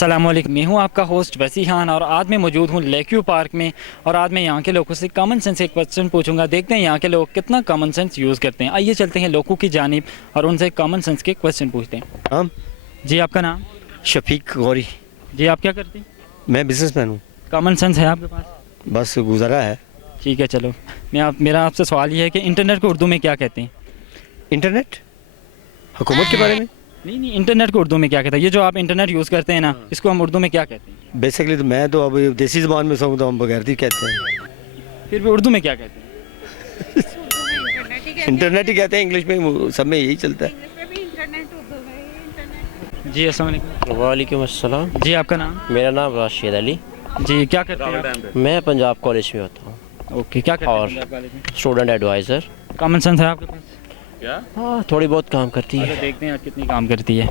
अस्सलाम वालेकुम, मैं हूं आपका होस्ट वसी खान और आज मैं मौजूद हूं लेक्यू पार्क में। और आज मैं यहां के लोगों से कॉमन सेंस एक क्वेश्चन पूछूंगा, देखते हैं यहां के लोग कितना कॉमन सेंस यूज़ करते हैं। आइए चलते हैं लोगों की जानिब और उनसे कॉमन सेंस के क्वेश्चन पूछते हैं। हम जी, आपका नाम? शफीक गौरी। जी, आप क्या करते हैं? मैं बिजनेसमैन हूँ। कॉमन सेंस है आपके पास? बस गुजारा है। ठीक है, चलो मेरा आपसे सवाल ये है कि इंटरनेट को उर्दू में क्या कहते हैं? इंटरनेट हुकूमत के बारे में नहीं, इंटरनेट को उर्दू में क्या कहते हैं? ये जो आप इंटरनेट यूज़ करते हैं ना, इसको हम उर्दू में क्या कहते हैं? बेसिकली तो मैं तो अब देसी ज़बान में समझता हूँ, बगैरती कहते हैं। फिर भी उर्दू में क्या कहते हैं? इंटरनेट ही कहते हैं, इंग्लिश में सब में यही चलता है। जी, अस्सलाम वालेकुम। वालेकुम अस्सलाम। जी, आपका नाम? मेरा नाम राशिद अली। जी, क्या करते हैं आप? मैं पंजाब कॉलेज में होता हूँ ओके, क्या करते हैं और पंजाब कॉलेज में? Student adviser. कॉमन सेंस है आपके पास? हाँ, थोड़ी बहुत काम करती चलो है। देखते हैं आज कितनी काम करती है।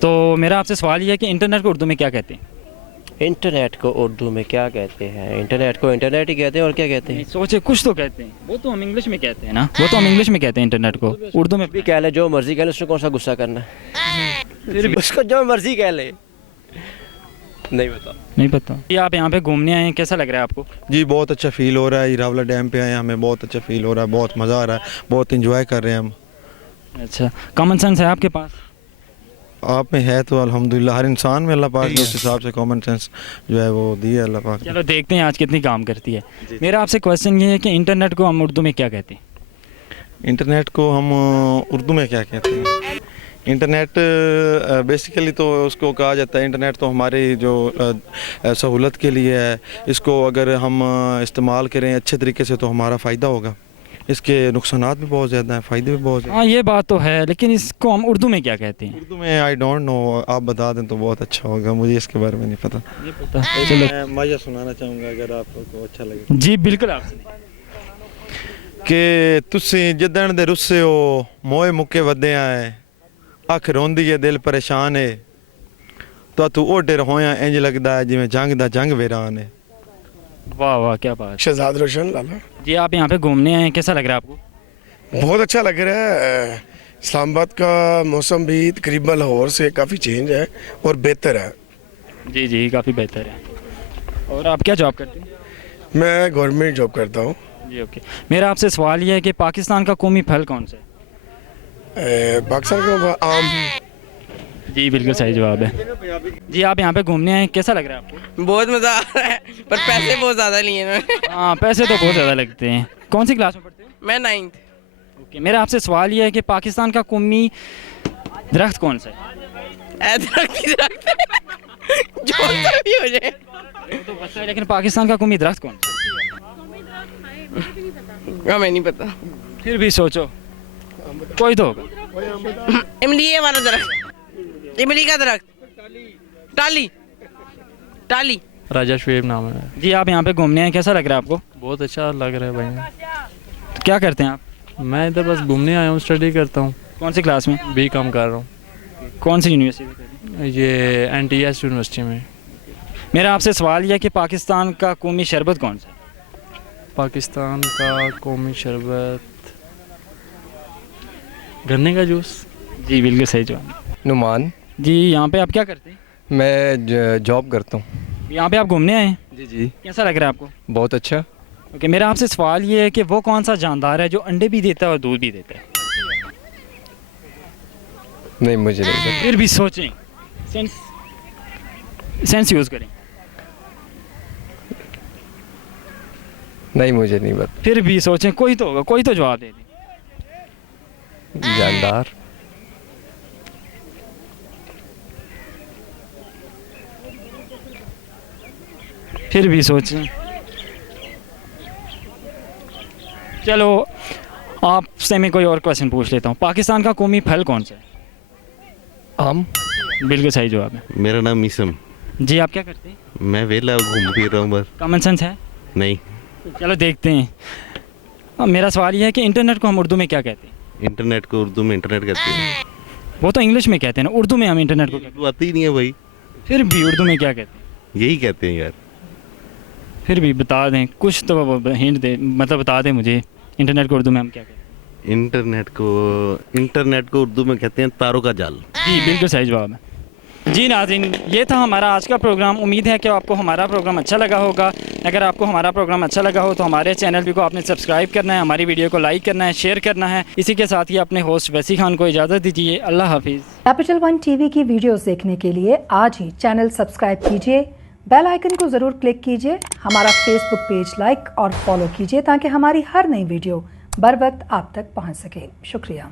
तो मेरा आपसे सवाल ये है कि इंटरनेट को उर्दू में क्या कहते हैं? इंटरनेट को उर्दू में क्या कहते हैं? इंटरनेट को इंटरनेट ही कहते हैं, और क्या कहते हैं? सोचे कुछ तो कहते हैं, वो तो हम इंग्लिश में कहते हैं ना, वो तो हम इंग्लिश में कहते हैं इंटरनेट को। उर्दू में भी कह ले, जो मर्जी कह ले, उसने कौन सा गुस्सा करना है? फिर भी उसको जो मर्जी कह ले। नहीं बता। नहीं पता। ये आप यहाँ पे घूमने आए हैं, कैसा लग रहा है आपको? जी बहुत अच्छा फ़ील हो रहा है। इरावला डैम पे आए हैं, हमें बहुत अच्छा फ़ील हो रहा है, बहुत मज़ा आ रहा है, बहुत इंजॉय कर रहे हैं हम। अच्छा, कॉमन सेंस है आपके पास? आप में है तो अल्हम्दुलिल्लाह, हर इंसान में अल्लाह पाक ने उस हिसाब से कॉमन सेंस जो है वो दी है अल्लाह पाक ने। चलो देखते हैं आज कितनी काम करती है। मेरा आपसे क्वेश्चन ये है कि इंटरनेट को हम उर्दू में क्या कहते हैं? इंटरनेट को हम उर्दू में क्या कहते हैं? इंटरनेट बेसिकली तो उसको कहा जाता है, इंटरनेट तो हमारी जो सहूलत के लिए है। इसको अगर हम इस्तेमाल करें अच्छे तरीके से तो हमारा फ़ायदा होगा। इसके नुकसानात भी बहुत ज़्यादा हैं, फ़ायदे भी बहुत ज़्यादा हाँ, ये बात तो है, लेकिन इसको हम उर्दू में क्या कहते हैं? उर्दू में आई डोंट नो, आप बता दें तो बहुत अच्छा होगा, मुझे इसके बारे में नहीं पता। चलो मैं मज़ा सुनाना चाहूँगा अगर आपको अच्छा लगे। जी बिल्कुल, आपसे कि तुसी जिदन दे रुस्से हो मोए मुक्के वदे आए, अख रोंदी है दिल परेशान है, तो तू ओडे होया इंज लगदा है जिवें जंग दा जंग वीरान है। वाह वाह, क्या बात। शहजाद रोशन लाला। जी, आप यहाँ पे घूमने आए हैं, कैसा लग रहा है आपको? बहुत अच्छा लग रहा है। इस्लामाबाद का मौसम भी तकरीबन लाहौर से काफ़ी चेंज है और बेहतर है। जी जी, काफ़ी बेहतर है। और आप क्या जॉब करते हैं? मैं गवर्नमेंट जॉब करता हूँ। जी ओके। मेरा आपसे सवाल ये है कि पाकिस्तान का कौमी फल कौन सा है? पाकिस्तान का आम। जी बिल्कुल सही जवाब है। जी, आप यहाँ पे घूमने आए हैं, कैसा लग रहा है आपको? बहुत मज़ा आ रहा है, पर पैसे बहुत ज़्यादा लिए ना। हाँ, पैसे तो बहुत ज़्यादा लगते हैं। कौन सी क्लास में पढ़ते हैं? मैं 9th। ओके, मेरा आपसे सवाल ये है कि पाकिस्तान का कौमी दरख्त कौन सा है? जो सा भी हो जाए। तो पता है, लेकिन पाकिस्तान का कौमी दरख्त कौन सा है? हमें नहीं पता। फिर भी सोचो, कोई तो होगा। इमली वाला दरख्त, इमली का दरख्त, टाली टाली। राजा शुएब नाम है। जी, आप यहाँ पे घूमने आए, कैसा लग रहा है आपको? बहुत अच्छा लग रहा है भाई। तो क्या करते हैं आप? मैं इधर बस घूमने आया हूँ, स्टडी करता हूँ। कौन सी क्लास में? बी कॉम कर रहा हूँ, कौन सी यूनिवर्सिटी में कर रहे हैं? ये NTS यूनिवर्सिटी में। मेरा आपसे सवाल यह है कि पाकिस्तान का कौमी शरबत कौन सा है? पाकिस्तान का कौमी शरबत गन्ने का जूस। जी बिल्कुल सही जवाब। नुमान। जी, यहाँ पे आप क्या करते हैं? मैं जॉब करता हूँ। यहाँ पे आप घूमने आए हैं, जी जी, कैसा लग रहा है आपको? बहुत अच्छा। ओके, मेरा आपसे सवाल ये है कि वो कौन सा जानदार है जो अंडे भी देता है और दूध भी देता है? नहीं, मुझे नहीं पता। फिर भी सोचें, सेंस यूज़ करें। नहीं, मुझे नहीं पता। फिर भी सोचें, कोई तो होगा, कोई तो जवाब दे दे। जानदार। फिर भी सोचें। चलो आपसे मैं कोई और क्वेश्चन पूछ लेता हूँ। पाकिस्तान का कौमी फल कौन सा है? आम। बिल्कुल सही जवाब है। मेरा नाम मीसम। जी, आप क्या करते हैं? मैं वेला घूम फिर रहा हूँ बस। कॉमन सेंस है? नहीं, चलो देखते हैं। अब मेरा सवाल ये है कि इंटरनेट को हम उर्दू में क्या कहते हैं? इंटरनेट को उर्दू में इंटरनेट कहते हैं। वो तो इंग्लिश में कहते हैं ना, उर्दू में हम इंटरनेट को उर्दू आती ही नहीं है भाई। फिर भी उर्दू में क्या कहते हैं? यही कहते हैं यार। फिर भी बता दें, कुछ तो हिंट दे, मतलब बता दें मुझे, इंटरनेट को उर्दू में हम क्या कहते हैं? इंटरनेट को उर्दू में कहते हैं तारों का जाल। जी बिल्कुल सही जवाब है। जी नाज़रीन, ये था हमारा आज का प्रोग्राम। उम्मीद है कि आपको हमारा प्रोग्राम अच्छा लगा होगा। अगर आपको हमारा प्रोग्राम अच्छा लगा हो तो हमारे चैनल को आपने सब्सक्राइब करना है, हमारी वीडियो को लाइक करना है, शेयर करना है। इसी के साथ ही अपने होस्ट वैसी खान को इजाज़त दीजिए। अल्लाह हाफिज़। कैपिटल वन टीवी की वीडियोस देखने के लिए आज ही चैनल सब्सक्राइब कीजिए, बेल आइकन को ज़रूर क्लिक कीजिए, हमारा फेसबुक पेज लाइक और फॉलो कीजिए ताकि हमारी हर नई वीडियो बर वक्त आप तक पहुँच सके। शुक्रिया।